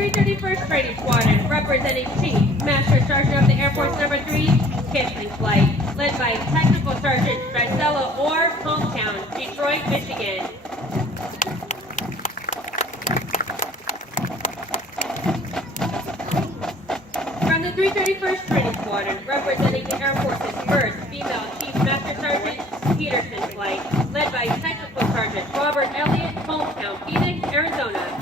331st Training Squadron, representing Chief Master Sergeant of the Air Force Number 3, Kitchen Flight, led by Technical Sergeant Drysella Orr, hometown, Detroit, Michigan. From the 331st Training Squadron, representing the Air Force's first female Chief Master Sergeant, Peterson Flight, led by Technical Sergeant Robert Elliott, hometown, Phoenix, Arizona.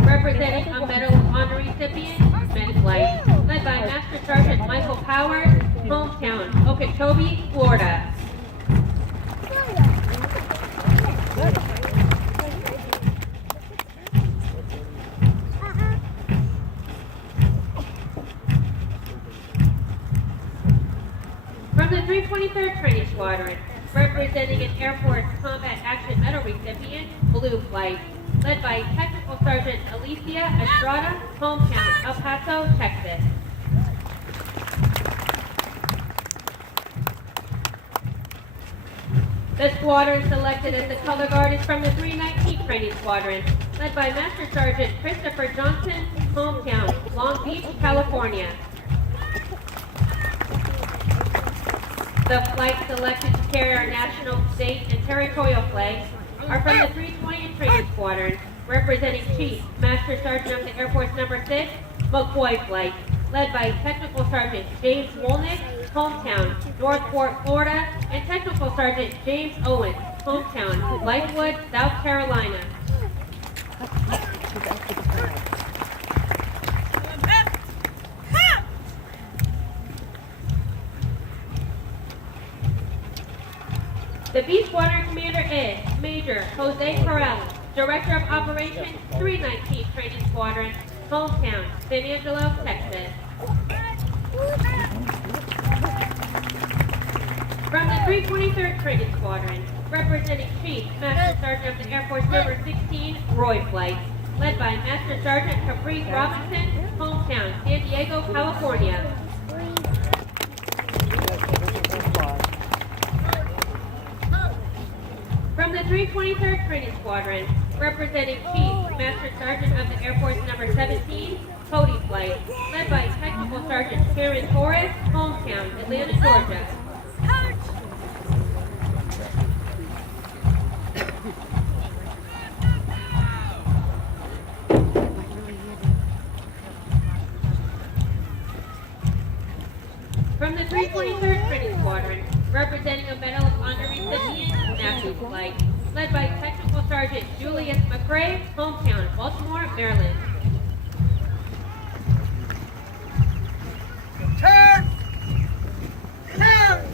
Representing a Medal of Honor recipient, men's flight, led by Master Sergeant Michael Powers, hometown, Okeechobee, Florida. From the 323rd Training Squadron, representing an Air Force Combat Action Medal recipient, blue flight, led by Technical Sergeant Alicia Estrada, hometown, El Paso, Texas. The squadron selected as the color guard is from the 319th Training Squadron, led by Master Sergeant Christopher Johnson, hometown, Long Beach, California. The flights selected to carry our national, state, and territorial flags are from the 320th Training Squadron, representing Chief Master Sergeant of the Air Force Number 6, McCoy Flight, led by Technical Sergeant James Wolnick, hometown, Northport, Florida, and Technical Sergeant James Owens, hometown, Lightwood, South Carolina. The B Squadron Commander is Major Jose Corrales, Director of Operations, 319th Training Squadron, hometown, San Angelo, Texas. From the 323rd Training Squadron, representing Chief Master Sergeant of the Air Force Number 16, Roy Flight, led by Master Sergeant Caprice Robinson, hometown, San Diego, California. From the 323rd Training Squadron, representing Chief Master Sergeant of the Air Force Number 17, Cody Flight, led by Technical Sergeant Sharon Torres, hometown, Atlanta, Georgia. From the 323rd Training Squadron, representing a Medal of Honor recipient, Matthew Flight, led by Technical Sergeant Julius McRae, hometown, Baltimore, Maryland. Turn! Turn!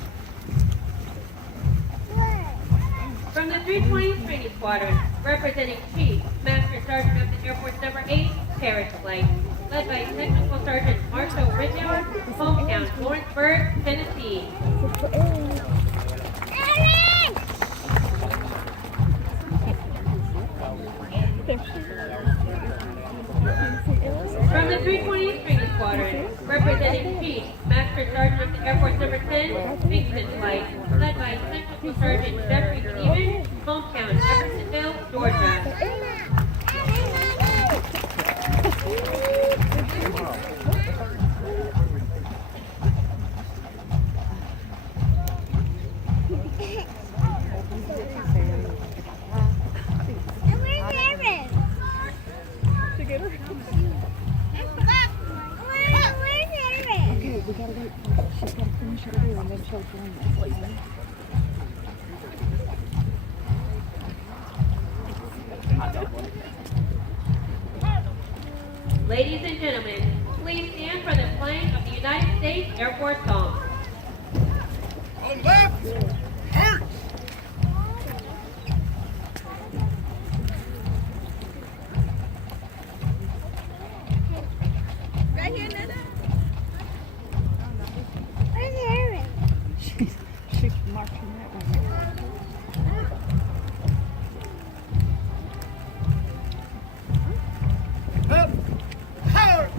From the 320th Training Squadron, representing Chief Master Sergeant of the Air Force Number 8, Paris Flight, led by Technical Sergeant Marshall Rinyard, hometown, Lawrenceburg, Tennessee. From the 320th Training Squadron, representing Chief Master Sergeant of the Air Force Number 10, Vincent Flight, led by Technical Sergeant Jeffrey Stevens, hometown, Jeffersonville, Georgia. We gotta wait. She's gotta finish her do and then she'll join us. Ladies and gentlemen, please stand for the playing of the United States Air Force song. On left, march! She's marching that way. Up, hard.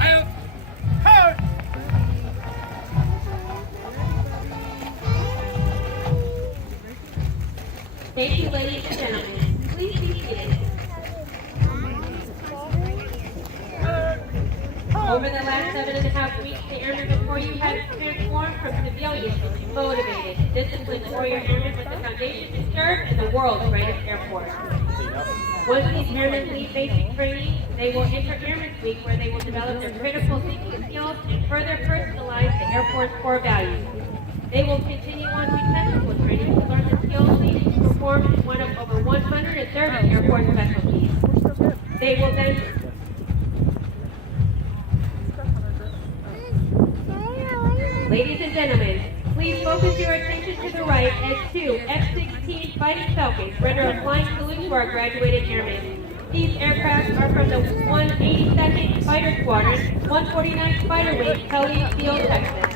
Out, hard. Thank you, ladies and gentlemen. Please be seated. Over the last 7.5 weeks, the airmen before you have transformed from civilians to motivated, disciplined warrior airmen with the foundation to serve in the world's greatest airport. Once these airmen leave basic training, they will enter Airmen's Week where they will develop their critical thinking skills and further personalize the airport's core values. They will continue on to technical training to learn the skills needed to perform in one of over 130 airport specialties. They will then Ladies and gentlemen, please focus your attention to the right as two F-16 Fighting Falcons render a flying salute to our graduated airmen. These aircraft are from the 182nd Fighter Squadron, 149th Fighter Wing, Kelly Field, Texas.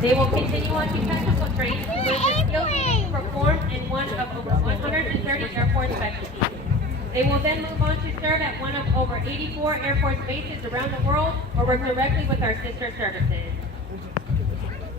They will continue on to technical training to learn the skills needed to perform in one of over 130 airport specialties. They will then move on to serve at one of over 84 Air Force bases around the world or work directly with our sister services.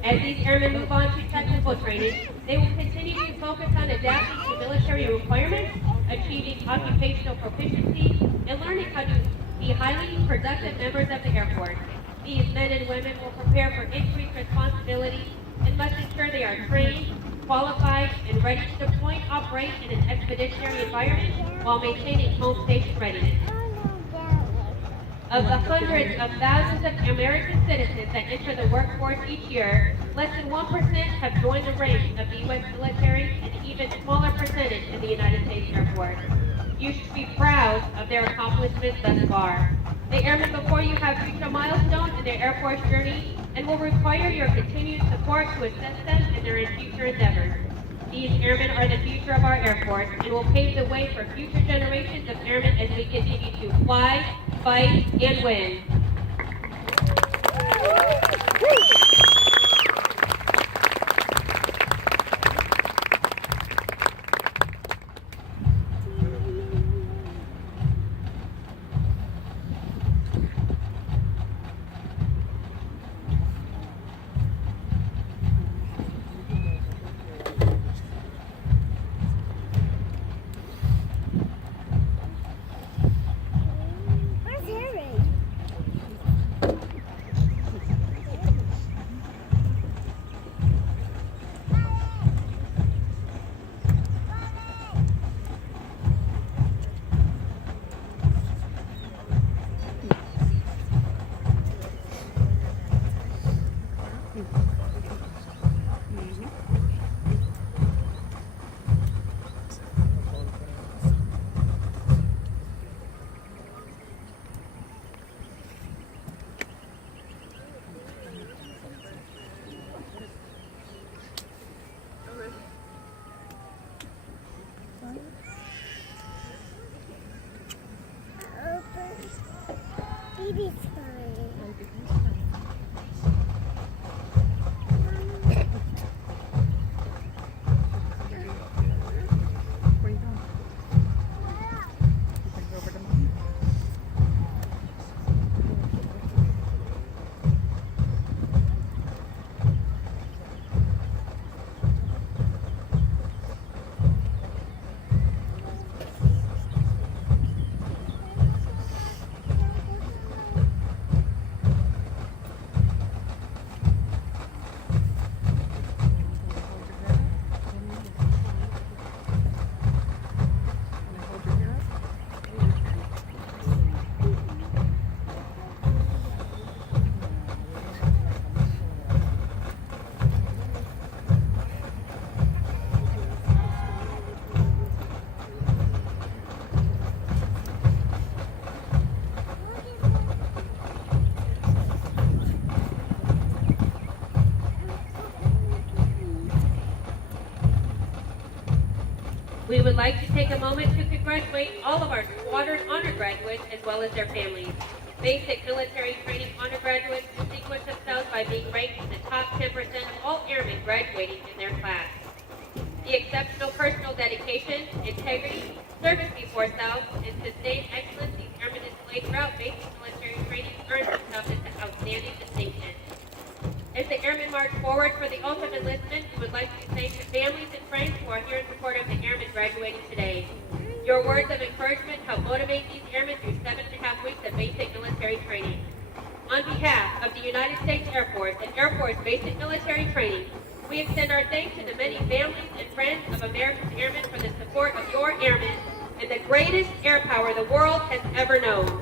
As these airmen move on to technical training, they will continue to focus on adapting to military requirements, achieving occupational proficiency, and learning how to be highly productive members of the Air Force. These men and women will prepare for increased responsibility and must ensure they are trained, qualified, and ready to deploy and operate in an expeditionary environment while maintaining home station readiness. Of the hundreds of thousands of American citizens that enter the workforce each year, less than 1% have joined the ranks of the U.S. military and an even smaller percentage in the United States Air Force. You should be proud of their accomplishments thus far. The airmen before you have reached a milestone in their Air Force journey and will require your continued support to assist them in their future endeavors. These airmen are the future of our Air Force and will pave the way for future generations of airmen as we continue to fly, fight, and win. We would like to take a moment to congratulate all of our squadron honor graduates as well as their families. Basic military training honor graduates distinguish themselves by being ranked in the top 10% of all airmen graduating in their class. The exceptional personal dedication, integrity, service before self, and sustained excellence these airmen displayed throughout basic military training earned themselves this outstanding distinction. As the airmen march forward for the oath of enlistment, we would like to thank the families and friends who are here in support of the airmen graduating today. Your words of encouragement help motivate these airmen through 7.5 weeks of basic military training. On behalf of the United States Air Force and Air Force Basic Military Training, we extend our thanks to the many families and friends of America's airmen for the support of your airmen and the greatest air power the world has ever known.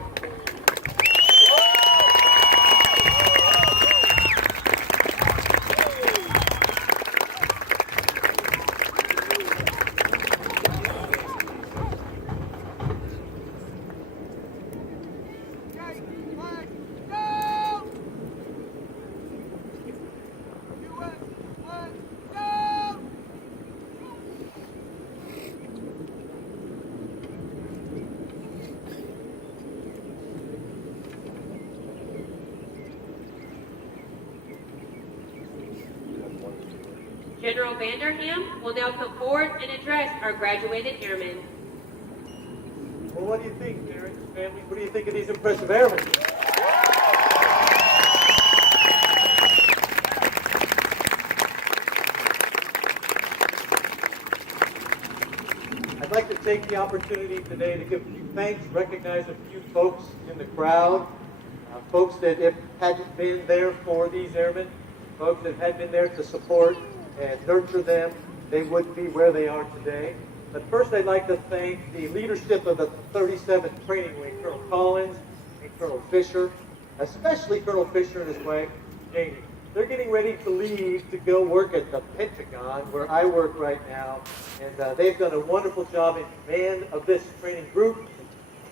General Vanderham will now come forward and address our graduated airmen. Well, what do you think, parents, families? What do you think of these impressive airmen? I'd like to take the opportunity today to give a few thanks, recognize a few folks in the crowd, folks that if hadn't been there for these airmen, folks that had been there to support and nurture them, they wouldn't be where they are today. But first I'd like to thank the leadership of the 37th Training Wing, Colonel Collins and Colonel Fisher, especially Colonel Fisher and his wife, Jamie. They're getting ready to leave to go work at the Pentagon, where I work right now, and they've done a wonderful job in command of this training group,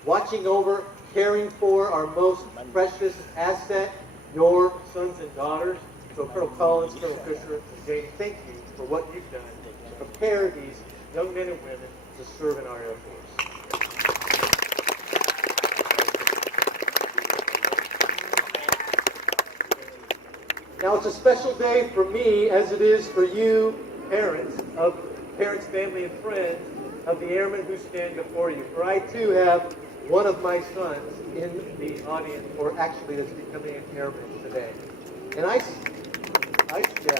watching over, caring for our most precious asset, your sons and daughters. So Colonel Collins, Colonel Fisher, and Jamie, thank you for what you've done to prepare these young men and women to serve in our Air Force. Now it's a special day for me, as it is for you, parents, family, and friends of the airmen who stand before you. For I too have one of my sons in the audience, or actually that's becoming an airman today. And yeah,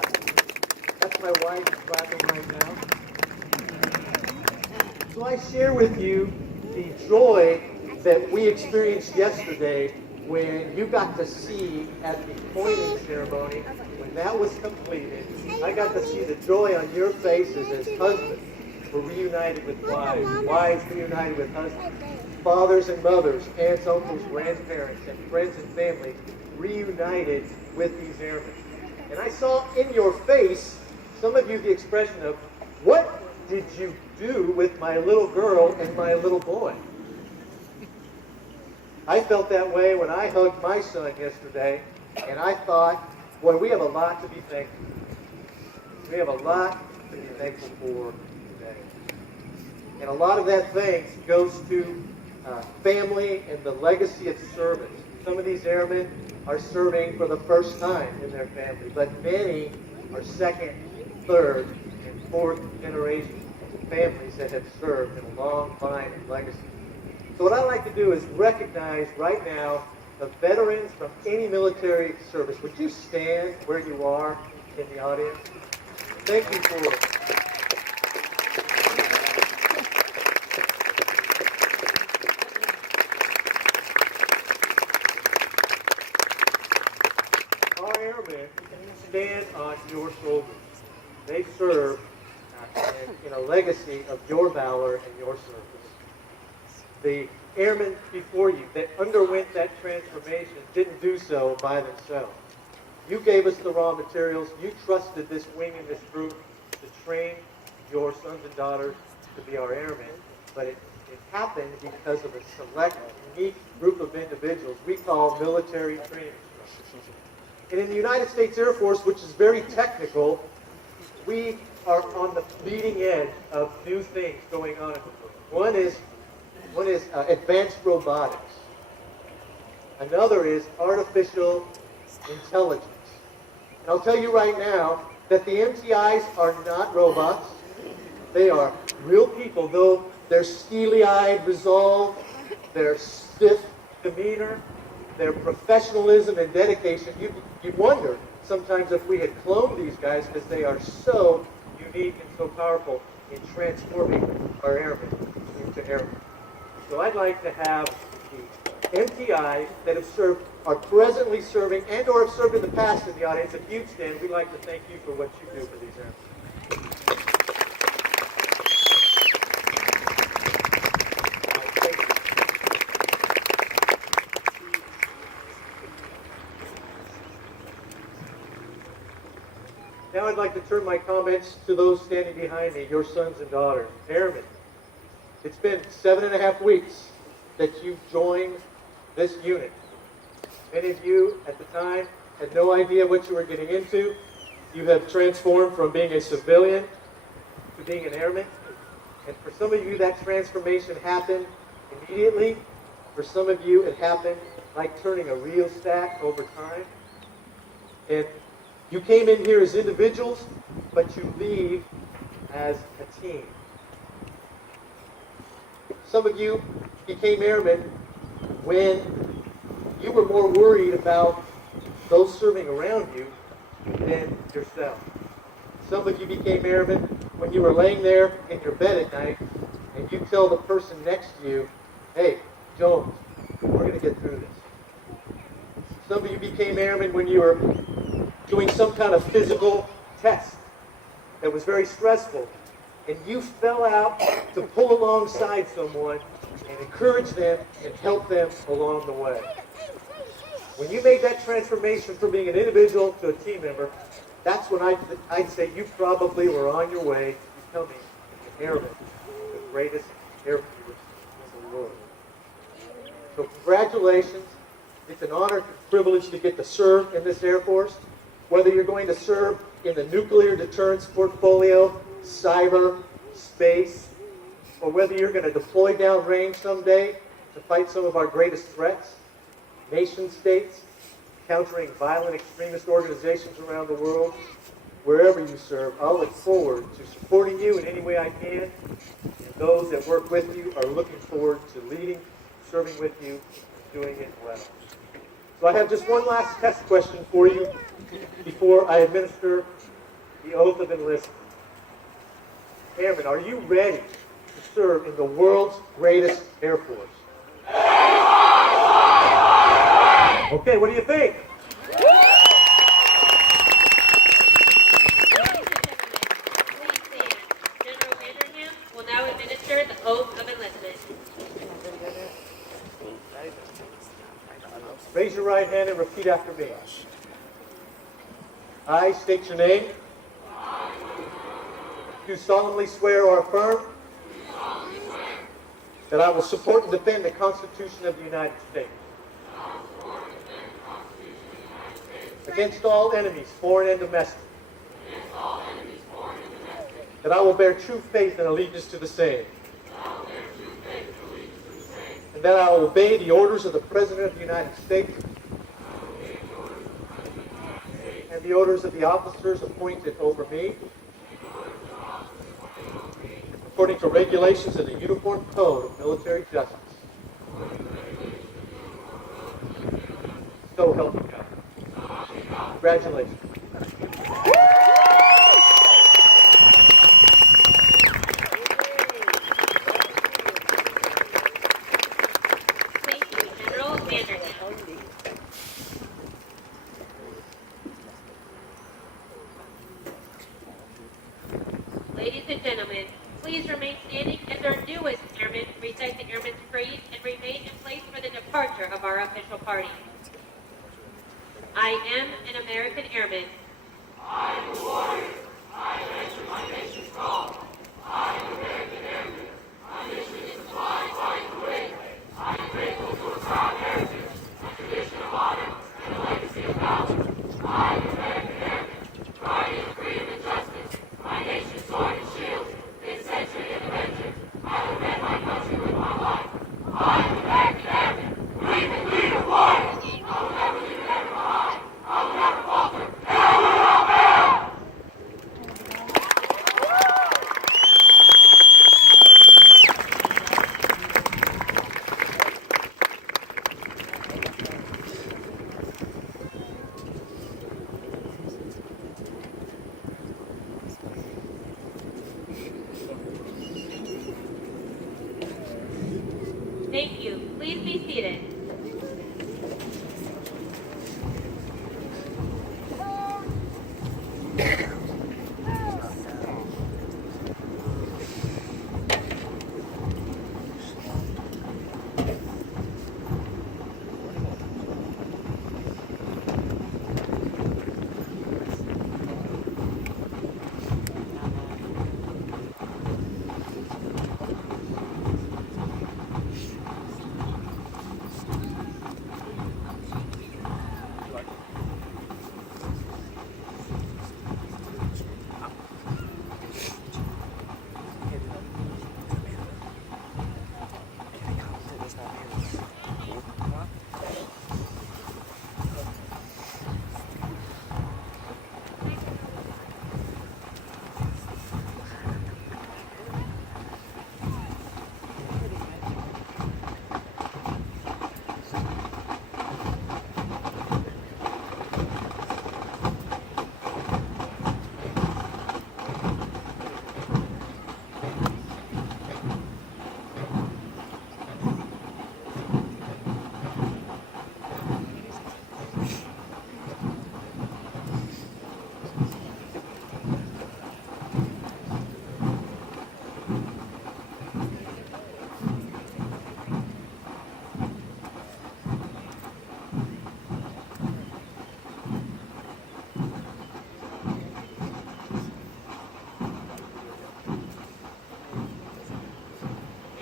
that's my wife clapping right now. So I share with you the joy that we experienced yesterday when you got to see at the pointing ceremony, when that was completed, I got to see the joy on your faces as husbands were reunited with wives, wives reunited with husbands, fathers and mothers, aunts, uncles, grandparents, and friends and family reunited with these airmen. And I saw in your face, some of you, the expression of, what did you do with my little girl and my little boy? I felt that way when I hugged my son yesterday, and I thought, boy, we have a lot to be thankful for. We have a lot to be thankful for today. And a lot of that thanks goes to family and the legacy of service. Some of these airmen are serving for the first time in their family, but many are second, third, and fourth generation families that have served in a long line of legacy. So what I'd like to do is recognize right now the veterans from any military service. Would you stand where you are in the audience? Thank you for it. Our airmen stand on your shoulders. They serve in a legacy of your valor and your service. The airmen before you that underwent that transformation didn't do so by themselves. You gave us the raw materials. You trusted this wing and this group to train your sons and daughters to be our airmen. But it happened because of a select, unique group of individuals we call military training instructors. And in the United States Air Force, which is very technical, we are on the leading edge of new things going on in the world. One is advanced robotics. Another is artificial intelligence. And I'll tell you right now that the MTIs are not robots. They are real people, though their steely-eyed resolve, their stiff demeanor, their professionalism and dedication. You wonder sometimes if we had cloned these guys because they are so unique and so powerful in transforming our airmen into airmen. So I'd like to have the MTIs that have served, are presently serving, and or have served in the past in the audience. If you'd stand, we'd like to thank you for what you do for these airmen. Now I'd like to turn my comments to those standing behind me, your sons and daughters, airmen. It's been 7.5 weeks that you've joined this unit. Many of you at the time had no idea what you were getting into. You have transformed from being a civilian to being an airman. And for some of you, that transformation happened immediately. For some of you, it happened like turning a rheostat over time. And you came in here as individuals, but you leave as a team. Some of you became airmen when you were more worried about those serving around you than yourself. Some of you became airmen when you were laying there in your bed at night and you tell the person next to you, hey, don't, we're going to get through this. Some of you became airmen when you were doing some kind of physical test that was very stressful, and you fell out to pull alongside someone and encourage them and help them along the way. When you made that transformation from being an individual to a team member, that's when I'd say you probably were on your way to becoming an airman, the greatest air force in the world. So congratulations. It's an honor and privilege to get to serve in this Air Force. Whether you're going to serve in the nuclear deterrence portfolio, cyber, space, or whether you're going to deploy downrange someday to fight some of our greatest threats, nation states, countering violent extremist organizations around the world, wherever you serve, I'll look forward to supporting you in any way I can. And those that work with you are looking forward to leading, serving with you, and doing it well. So I have just one last test question for you before I administer the oath of enlistment. Airmen, are you ready to serve in the world's greatest Air Force? Okay, what do you think? General Vanderham will now administer the oath of enlistment. Raise your right hand and repeat after me. I state your name. Do solemnly swear or affirm that I will support and defend the Constitution of the United States against all enemies, foreign and domestic. That I will bear true faith and allegiance to the same. And that I will obey the orders of the President of the United States and the orders of the officers appointed over me according to regulations of the Uniform Code of Military Justice. So help me God. Congratulations. Thank you, General Vanderham. Ladies and gentlemen, please remain standing as our newest airmen recite the Airman's Creed and remain in place for the departure of our official party. I am an American airman. I am a warrior. I answer my nation's call. I am an American airman. My mission is to fly, fight, and win. I am grateful to a proud heritage, a tradition of honor, and a legacy of valor. I am an American airman. Guardian of freedom and justice. My nation seated.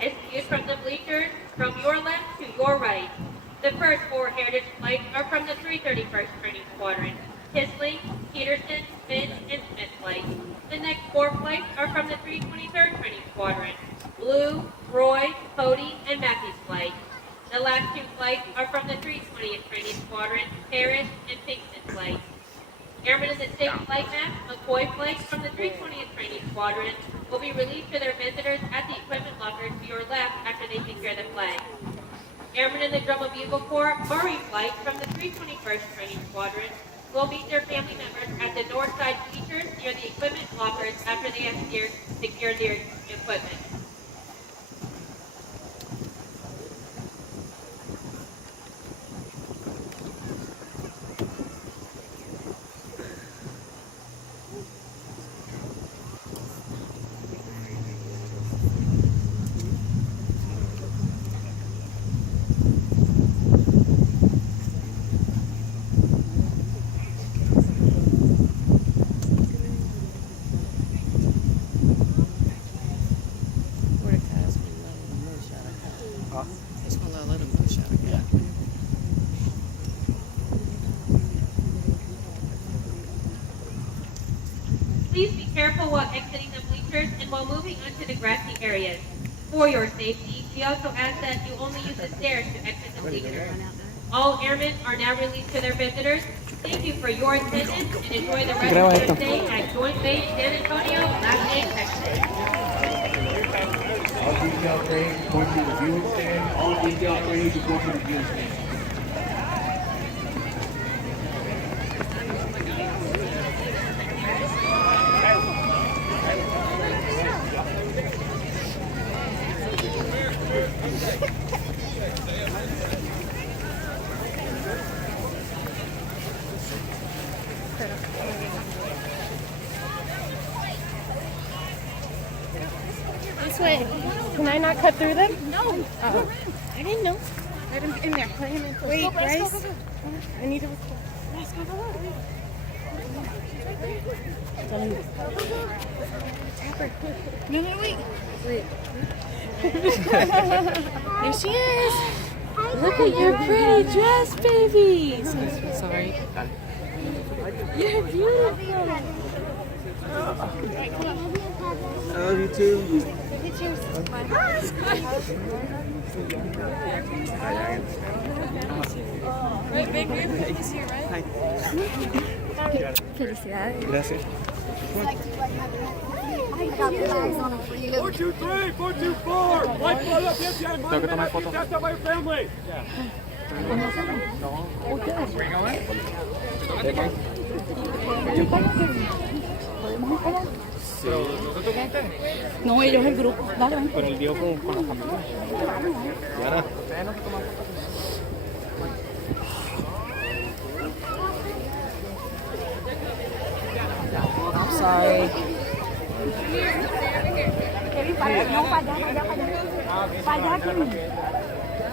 As viewed from the bleachers, from your left to your right. The first four heritage flights are from the 331st Training Squadron, Tisley, Peterson, Finn, and Smith flights. The next four flights are from the 323rd Training Squadron, Blue, Roy, Cody, and Matthews flights. The last two flights are from the 320th Training Squadron, Parrish, and Pinkston flights. Airmen in the state flight map, McCoy flights from the 320th Training Squadron will be released to their visitors at the equipment lockers to your left after they secure the flag. Airmen in the Drum and Bugle Corps, Murray flights from the 321st Training Squadron will meet their family members at the north side bleachers near the equipment lockers after they have secured their equipment. Please be careful while exiting the bleachers and while moving onto the grassy areas. For your safety, we also ask that you only use the stairs to exit the bleachers. All airmen are now released to their visitors. Thank you for your attendance and enjoy the rest of your stay at Joint Base San Antonio, Last Day, Texas. All detail trains report to the viewing stand. All detail trains report to the viewing stand. This way. Can I not cut through them? No. Oh. I didn't know. Let him in there. Let him in. Wait, Bryce. I need to record. Let's go. Tap her. No, wait. There she is. Look at your pretty dress, baby. Sorry. You're beautiful. I love you too. Pictures. Right, big group. You see it, right? Felicidades. Gracias. I got the bags on them for you. 423, 424. White blood up, yes, yeah, Tengo que tomar foto. That's up by your family. ¿Podemos ir para allá? ¿Nosotros con ustedes? No, ellos el grupo. Dale, ven. Pero el dio con la familia. Diana. I'm sorry. Kevin, para allá, no, para allá, para allá, para allá. Para allá, Kevin.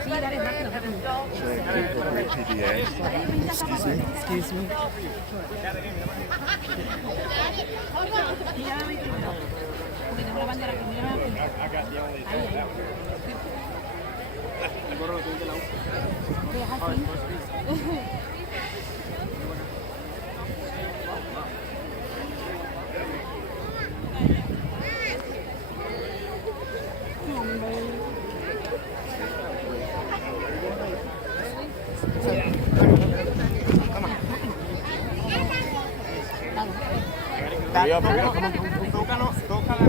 Sí, dale, rápido, rápido. Excuse me. Porque tengo la bandera aquí, mira. Tócalo, tócala,